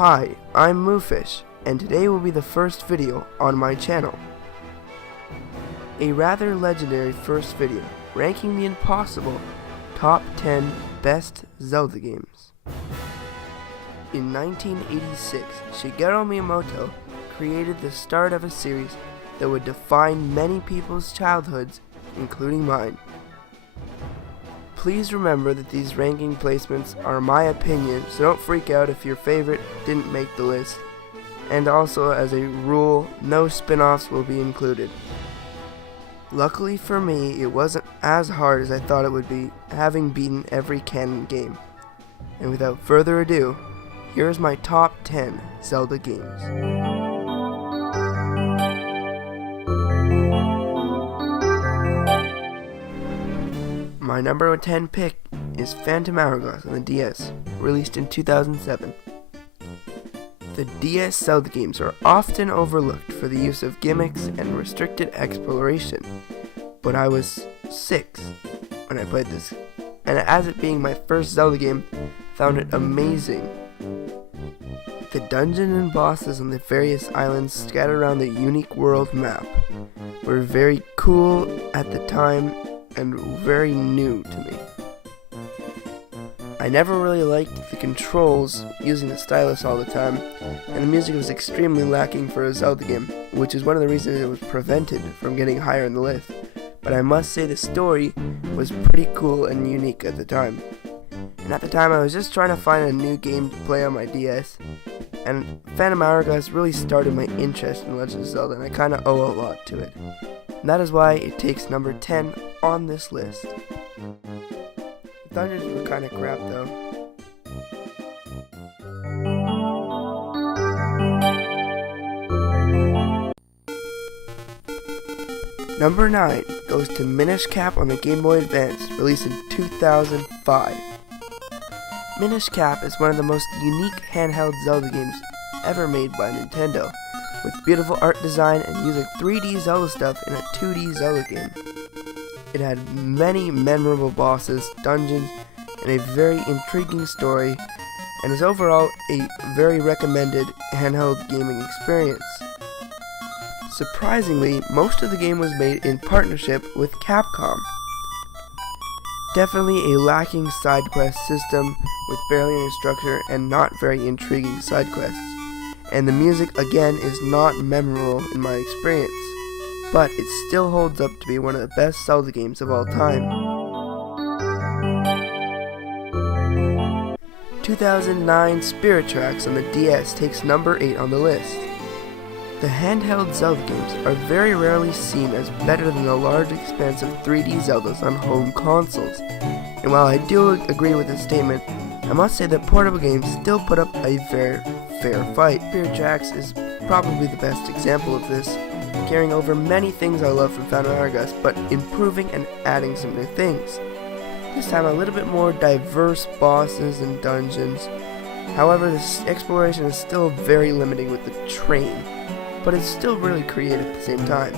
Hi, I'm MooFish, and today will be the first video on my channel. A rather legendary first video, ranking the impossible top 10 best Zelda games. In 1986, Shigeru Miyamoto created the start of a series that would define many people's childhoods, including mine. Please remember that these ranking placements are my opinion, so don't freak out if your favorite didn't make the list. And also, as a rule, no spin-offs will be included. Luckily for me, it wasn't as hard as I thought it would be, having beaten every canon game. And without further ado, here's my top 10 Zelda games. My number 10 pick is Phantom Hourglass on the DS, released in 2007. The DS Zelda games are often overlooked for the use of gimmicks and restricted exploration, but I was 6 when I played this, and as it being my first Zelda game, found it amazing. The dungeons and bosses on the various islands scattered around the unique world map were very cool at the time and very new to me. I never really liked the controls using the stylus all the time, and the music was extremely lacking for a Zelda game, which is one of the reasons it was prevented from getting higher in the list. But I must say the story was pretty cool and unique at the time. And at the time I was just trying to find a new game to play on my DS, and Phantom Hourglass really started my interest in Legend of Zelda, and I kinda owe a lot to it. And that is why it takes number 10 on this list. The dungeons were kinda crap though. Number 9 goes to Minish Cap on the Game Boy Advance, released in 2005. Minish Cap is one of the most unique handheld Zelda games ever made by Nintendo, with beautiful art design and using 3D Zelda stuff in a 2D Zelda game. It had many memorable bosses, dungeons, and a very intriguing story, and is overall a very recommended handheld gaming experience. Surprisingly, most of the game was made in partnership with Capcom. Definitely a lacking side quest system with barely any structure and not very intriguing side quests. And the music again is not memorable in my experience, but it still holds up to be one of the best Zelda games of all time. 2009 Spirit Tracks on the DS takes number 8 on the list. The handheld Zelda games are very rarely seen as better than the large expansive 3D Zeldas on home consoles, and while I do agree with this statement, I must say that portable games still put up a very fair fight. Spirit Tracks is probably the best example of this, carrying over many things I love from Phantom Hourglass, but improving and adding some new things. This time a little bit more diverse bosses and dungeons. However, this exploration is still very limiting with the train, but it's still really creative at the same time.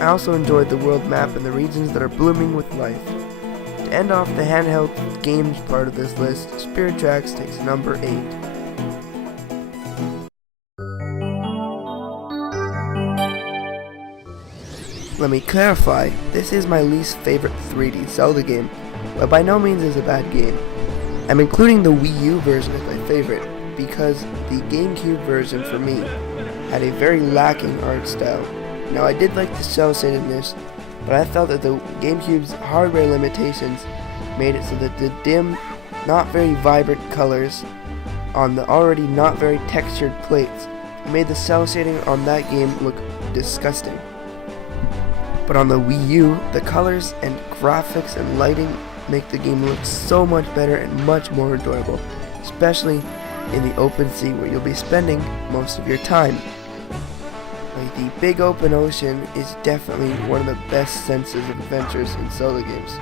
I also enjoyed the world map and the regions that are blooming with life. To end off the handheld games part of this list, Spirit Tracks takes number 8. Let me clarify, this is my least favorite 3D Zelda game, but by no means is a bad game. I'm including the Wii U version as my favorite, because the GameCube version for me had a very lacking art style. Now I did like the cel-shadedness, but I felt that the GameCube's hardware limitations made it so that the dim, not very vibrant colors on the already not very textured plates made the cel shading on that game look disgusting. But on the Wii U, the colors and graphics and lighting make the game look so much better and much more enjoyable, especially in the open sea where you'll be spending most of your time. Like, the big open ocean is definitely one of the best senses of adventures in Zelda games.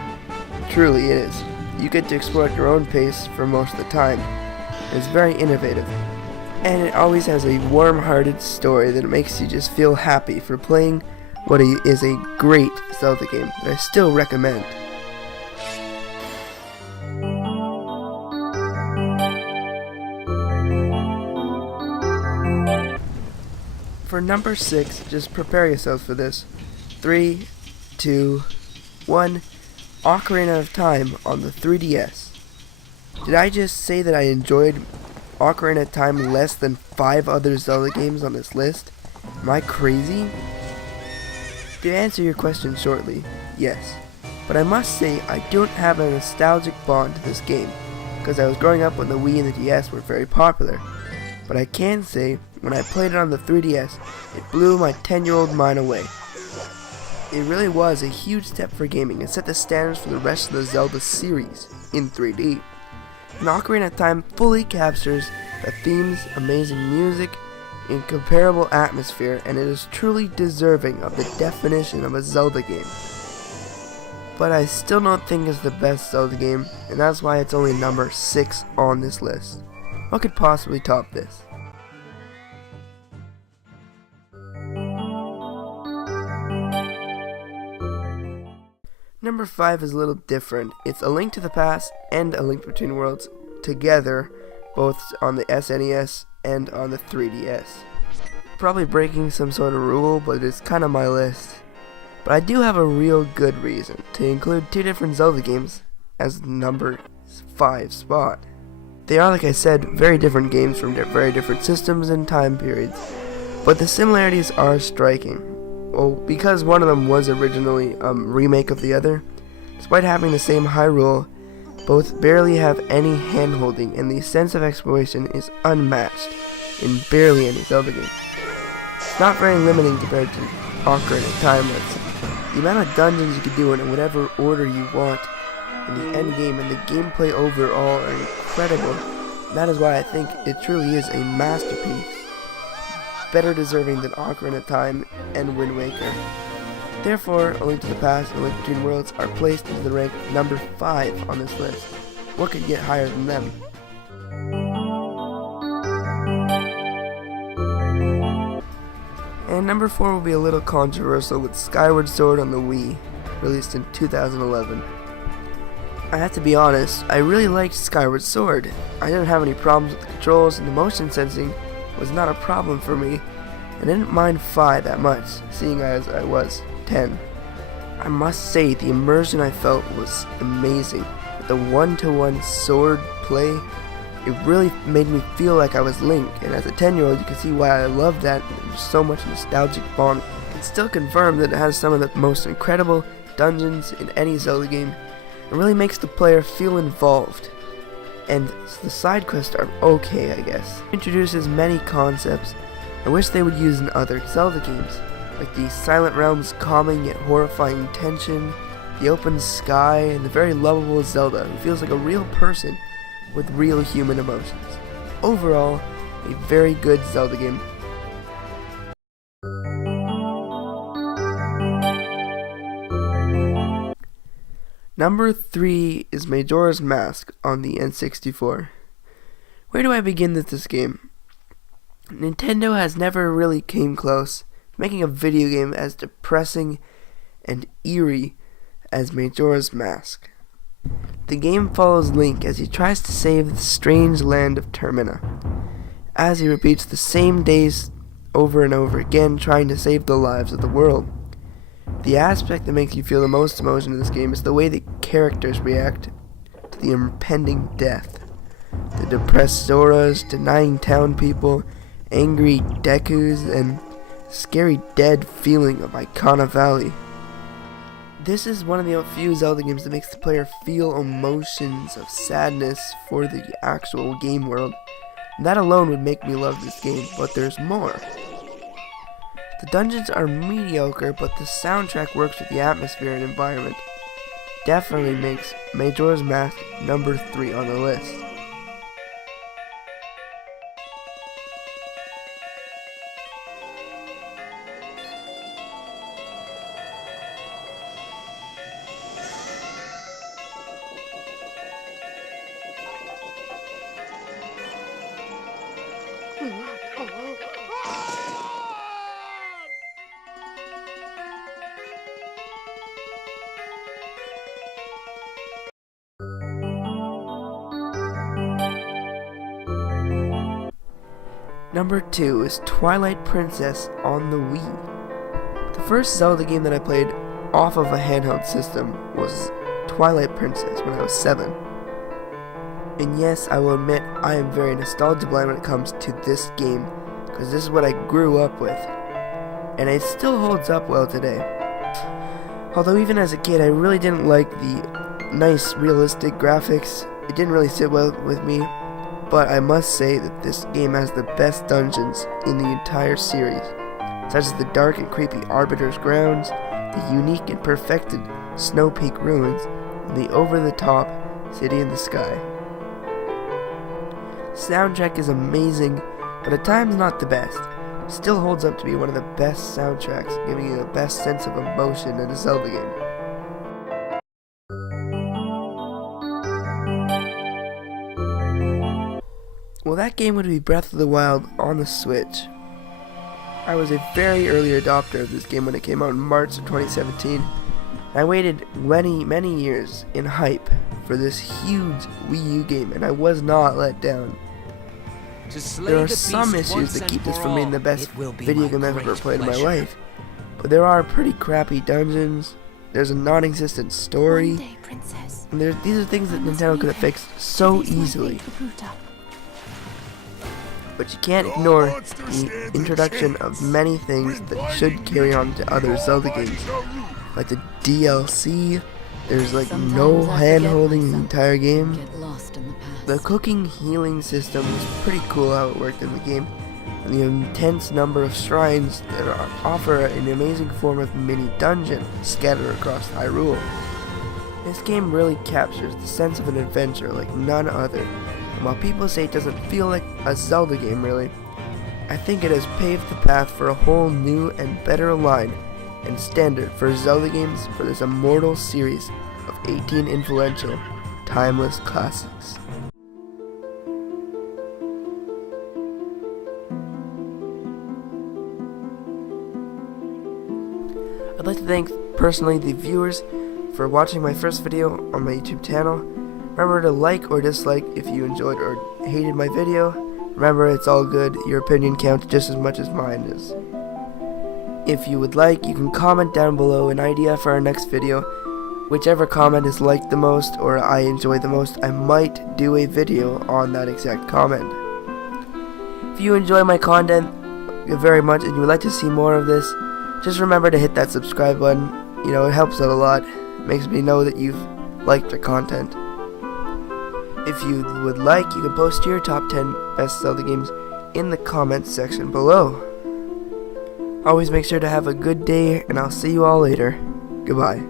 Truly it is. You get to explore at your own pace for most of the time. It's very innovative. And it always has a warm-hearted story that makes you just feel happy for playing what is a great Zelda game that I still recommend. For number 6, just prepare yourselves for this. 3, 2, 1. Ocarina of Time on the 3DS. Did I just say that I enjoyed Ocarina of Time less than 5 other Zelda games on this list? Am I crazy? To answer your question shortly, yes. But I must say I don't have a nostalgic bond to this game, because I was growing up when the Wii and the DS were very popular. But I can say, when I played it on the 3DS, it blew my 10-year-old mind away. It really was a huge step for gaming and set the standards for the rest of the Zelda series in 3D. And Ocarina of Time fully captures the themes, amazing music, incomparable atmosphere, and it is truly deserving of the definition of a Zelda game. But I still don't think it's the best Zelda game, and that's why it's only number 6 on this list. What could possibly top this? Number 5 is a little different. It's A Link to the Past and A Link Between Worlds together, both on the SNES and on the 3DS. Probably breaking some sort of rule, but it's kind of my list. But I do have a real good reason to include 2 different Zelda games as number 5 spot. They are, like I said, very different games from very different systems and time periods, but the similarities are striking. Well, because one of them was originally a remake of the other, despite having the same Hyrule, both barely have any hand-holding, and the sense of exploration is unmatched in barely any Zelda game. It's not very limiting compared to Ocarina of Time. The amount of dungeons you can do in whatever order you want in the end game and the gameplay overall are incredible. And that is why I think it truly is a masterpiece, better deserving than Ocarina of Time and Wind Waker. Therefore, A Link to the Past and A Link Between Worlds are placed into the rank number 5 on this list. What could get higher than them? And number 4 will be a little controversial with Skyward Sword on the Wii, released in 2011. I have to be honest, I really liked Skyward Sword. I didn't have any problems with the controls, and the motion sensing was not a problem for me, and I didn't mind Fi that much, seeing as I was 10. I must say the immersion I felt was amazing. With the one-to-one sword play, it really made me feel like I was Link, and as a 10-year-old you can see why I loved that. There's so much nostalgic bond. I can still confirm that it has some of the most incredible dungeons in any Zelda game. It really makes the player feel involved. And the side quests are okay, I guess. It introduces many concepts I wish they would use in other Zelda games, like the Silent Realm's calming yet horrifying tension, the open sky, and the very lovable Zelda who feels like a real person with real human emotions. Overall, a very good Zelda game. Number 3 is Majora's Mask on the N64. Where do I begin with this game? Nintendo has never really came close making a video game as depressing and eerie as Majora's Mask. The game follows Link as he tries to save the strange land of Termina, as he repeats the same days over and over again trying to save the lives of the world. The aspect that makes you feel the most emotion in this game is the way the characters react to the impending death. The depressed Zoras, denying town people, angry Dekus, and scary dead feeling of Icona Valley. This is one of the few Zelda games that makes the player feel emotions of sadness for the actual game world. And that alone would make me love this game, but there's more. The dungeons are mediocre, but the soundtrack works with the atmosphere and environment. Definitely makes Majora's Mask number 3 on the list. Number 2 is Twilight Princess on the Wii. The first Zelda game that I played off of a handheld system was Twilight Princess when I was 7. And yes, I will admit I am very nostalgia blind when it comes to this game, because this is what I grew up with, and it still holds up well today. Although even as a kid I really didn't like the nice realistic graphics, it didn't really sit well with me, but I must say that this game has the best dungeons in the entire series, such as the dark and creepy Arbiter's Grounds, the unique and perfected Snow Peak Ruins, and the over-the-top City in the Sky. Soundtrack is amazing, but at times not the best. It still holds up to be one of the best soundtracks, giving you the best sense of emotion in a Zelda game. Well, that game would be Breath of the Wild on the Switch. I was a very early adopter of this game when it came out in March of 2017. I waited many years in hype for this huge Wii U game, and I was not let down. There are some issues that keep this from being the best video game I've ever played in my life, but there are pretty crappy dungeons, there's a non-existent story, and these are things that Nintendo could have fixed so easily. But you can't ignore the introduction of many things that should carry on to other Zelda games, like the DLC. There's like no hand-holding in the entire game. The cooking healing system is pretty cool how it worked in the game, and the intense number of shrines that offer an amazing form of mini dungeon scattered across Hyrule. This game really captures the sense of an adventure like none other, and while people say it doesn't feel like a Zelda game really, I think it has paved the path for a whole new and better line and standard for Zelda games for this immortal series of 18 influential, timeless classics. I'd like to thank personally the viewers for watching my first video on my YouTube channel. Remember to like or dislike if you enjoyed or hated my video. Remember, it's all good, your opinion counts just as much as mine is. If you would like, you can comment down below an idea for our next video. Whichever comment is liked the most or I enjoy the most, I might do a video on that exact comment. If you enjoy my content very much and you would like to see more of this, just remember to hit that subscribe button. You know, it helps out a lot. It makes me know that you've liked the content. If you would like, you can post your top 10 best Zelda games in the comments section below. Always make sure to have a good day, and I'll see you all later. Goodbye.